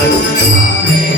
る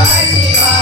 Bye.